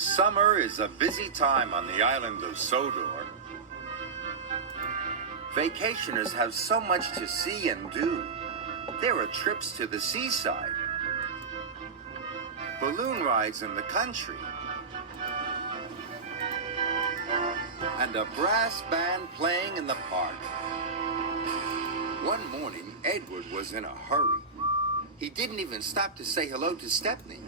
Summer is a busy time on the island of Sodor. Vacationers have so much to see and do. There are trips to the seaside, balloon rides in the country, and a brass band playing in the park. One morning, Edward was in a hurry. He didn't even stop to say hello to Stepney.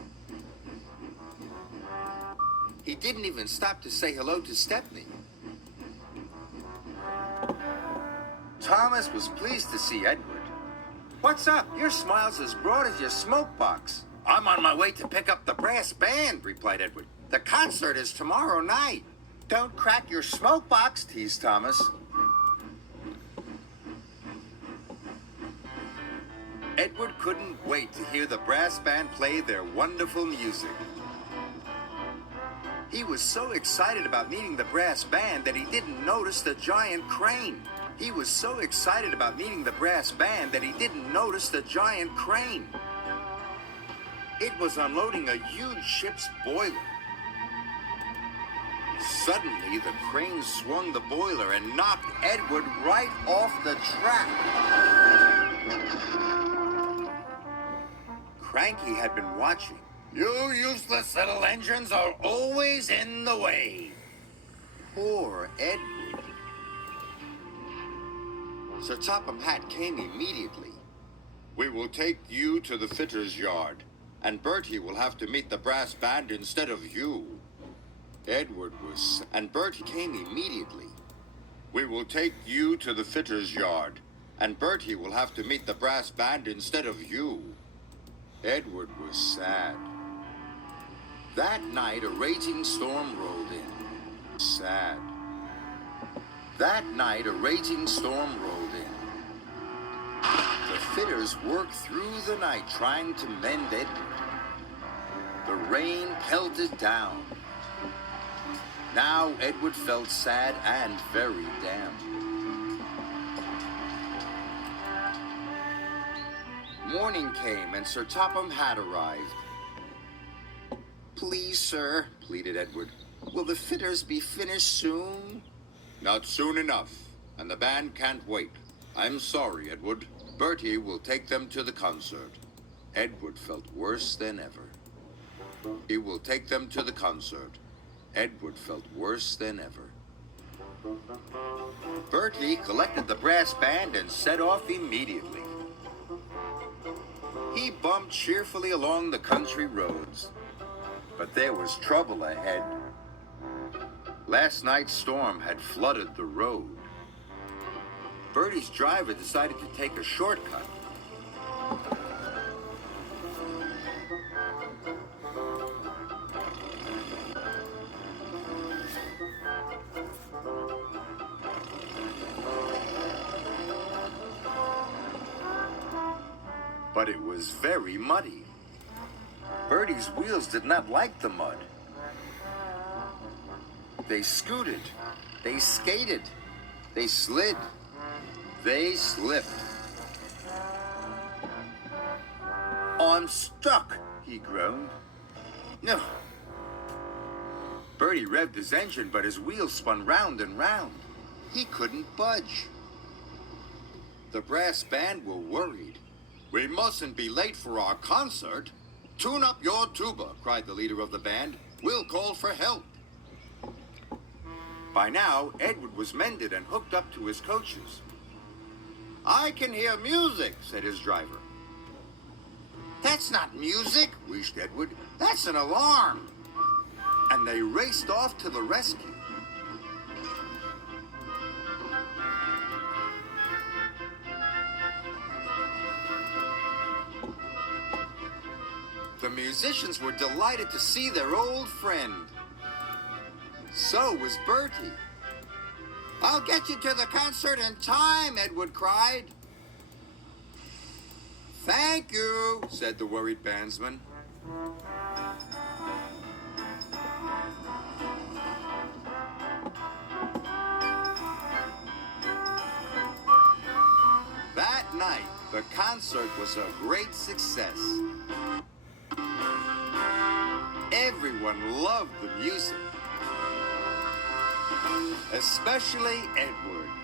Thomas was pleased to see Edward. "What's up? Your smile's as broad as your smoke box." "I'm on my way to pick up the brass band," replied Edward. "The concert is tomorrow night." "Don't crack your smoke box," teased Thomas. Edward couldn't wait to hear the brass band play their wonderful music. He was so excited about meeting the brass band that he didn't notice the giant crane. It was unloading a huge ship's boiler. Suddenly, the crane swung the boiler and knocked Edward right off the track. Cranky had been watching. "You useless little engines are always in the way." Poor Edward. Sir Topham Hatt came immediately. "We will take you to the fitter's yard, and Bertie will have to meet the brass band instead of you." Bertie came immediately. "We will take you to the fitter's yard, and Bertie will have to meet the brass band instead of you." Edward was sad. That night, a raging storm rolled in. The fitters worked through the night trying to mend Edward. The rain pelted down. Now Edward felt sad and very damp. Morning came and Sir Topham Hatt arrived. "Please, sir," pleaded Edward, "will the fitters be finished soon?" "Not soon enough, and the band can't wait. I'm sorry, Edward. Bertie will take them to the concert." Edward felt worse than ever. Bertie collected the brass band and set off immediately. He bumped cheerfully along the country roads. But there was trouble ahead. Last night's storm had flooded the road. Bertie's driver decided to take a shortcut. But it was very muddy. Bertie's wheels did not like the mud. They scooted, they skated, they slid, they slipped. "I'm stuck," he groaned. "No." Bertie revved his engine, but his wheels spun round and round. He couldn't budge. The brass band were worried. "We mustn't be late for our concert." "Tune up your tuba," cried the leader of the band. "We'll call for help." By now, Edward was mended and hooked up to his coaches. "I can hear music," said his driver. "That's not music," wheezed Edward. "That's an alarm." And they raced off to the rescue. The musicians were delighted to see their old friend. So was Bertie. "I'll get you to the concert in time," Edward cried. "Thank you," said the worried bandsman. That night, the concert was a great success. Everyone Everyone loved the music. Especially Edward.